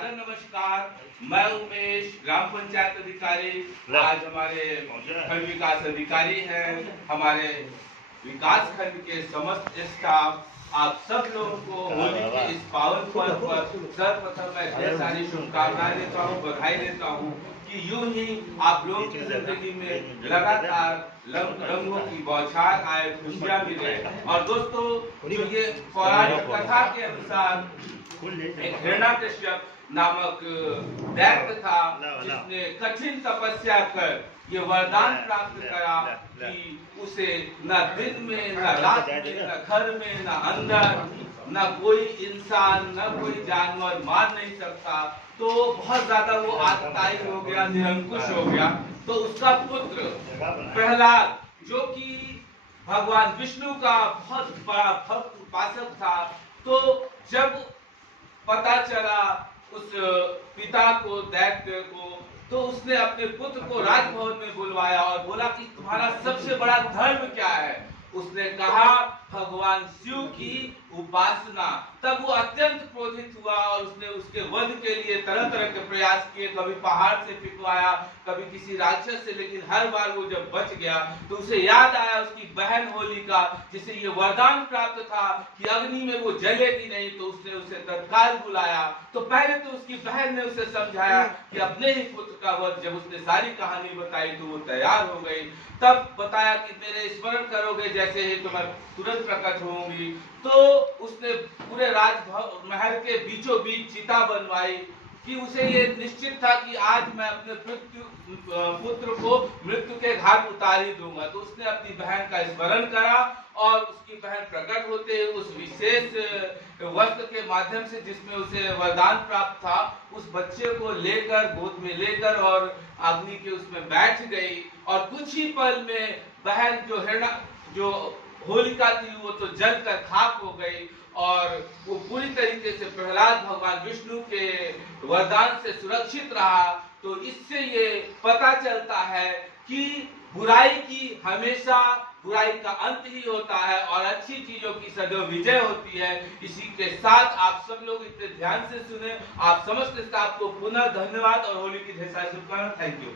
सादर नमस्कार। मैं उमेश, ग्राम पंचायत अधिकारी। आज हमारे खंड विकास अधिकारी हैं, हमारे विकास खंड के समस्त स्टाफ, आप सब लोगों को होली के इस पावन पर्व पर सर्वप्रथम मैं ढेर सारी शुभकामनाएं देता हूँ, बधाई देता हूँ कि यूं ही आप लोगों की जिंदगी में लगातार रंगों की बौछार आए, खुशियां मिले। और दोस्तों, जो ये पौराणिक कथा के अनुसार एक हिरण्यकश्यप नामक दैत्य था, जिसने कठिन तपस्या कर ये वरदान प्राप्त करा कि उसे न दिन में, न रात में, न घर में, न अंदर, न कोई इंसान, न कोई जानवर मार नहीं सकता। तो बहुत ज्यादा वो आतताई हो गया, निरंकुश हो गया। तो उसका पुत्र प्रहलाद, जो कि भगवान विष्णु का बहुत बड़ा भक्त उपासक था, तो जब पता चला उस पिता को, दैत्य को, तो उसने अपने पुत्र को राजभवन में बुलवाया और बोला कि तुम्हारा सबसे बड़ा धर्म क्या है। उसने कहा भगवान शिव की उपासना। तब वो अत्यंत क्रोधित हुआ और उसने उसके वध के लिए तरह तरह के प्रयास किए, कभी पहाड़ से फिकवाया, कभी किसी राक्षस से, लेकिन हर बार वो जब बच गया तो उसे याद आया उसकी बहन होलिका, जिसे ये वरदान प्राप्त था कि अग्नि में वो जलेगी नहीं। तो उसने उसे तत्काल बुलाया। तो पहले तो उसकी बहन ने उसे समझाया कि अपने ही पुत्र का वध, जब उसने सारी कहानी बताई तो वो तैयार हो गई। तब बताया कि मेरे स्मरण करोगे जैसे ही तो मैं तुरंत प्रकट होंगी। तो उसने पूरे राजमहल के बीचों बीच चिता बनवाई कि उसे ये निश्चित था कि आज मैं अपने पुत्र को मृत्यु के घाट उतार ही दूंगा। तो उसने अपनी बहन का स्मरण करा और उसकी बहन प्रकट होते हुए उस विशेष वस्त्र के माध्यम से, जिसमें उसे वरदान प्राप्त था, उस बच्चे को लेकर, गोद में लेकर और अग्नि के उसमें बैठ गई। और कुछ ही पल में बहन जो होलिका थी वो तो जलकर खाक हो गई और वो पूरी तरीके से प्रहलाद भगवान विष्णु के वरदान से सुरक्षित रहा। तो इससे ये पता चलता है कि बुराई का अंत ही होता है और अच्छी चीजों की सदैव विजय होती है। इसी के साथ आप सब लोग इतने ध्यान से सुने, आप समस्त स्टाफ को पुनः धन्यवाद और होली की ढेर सारी शुभकामनाएं। Thank you.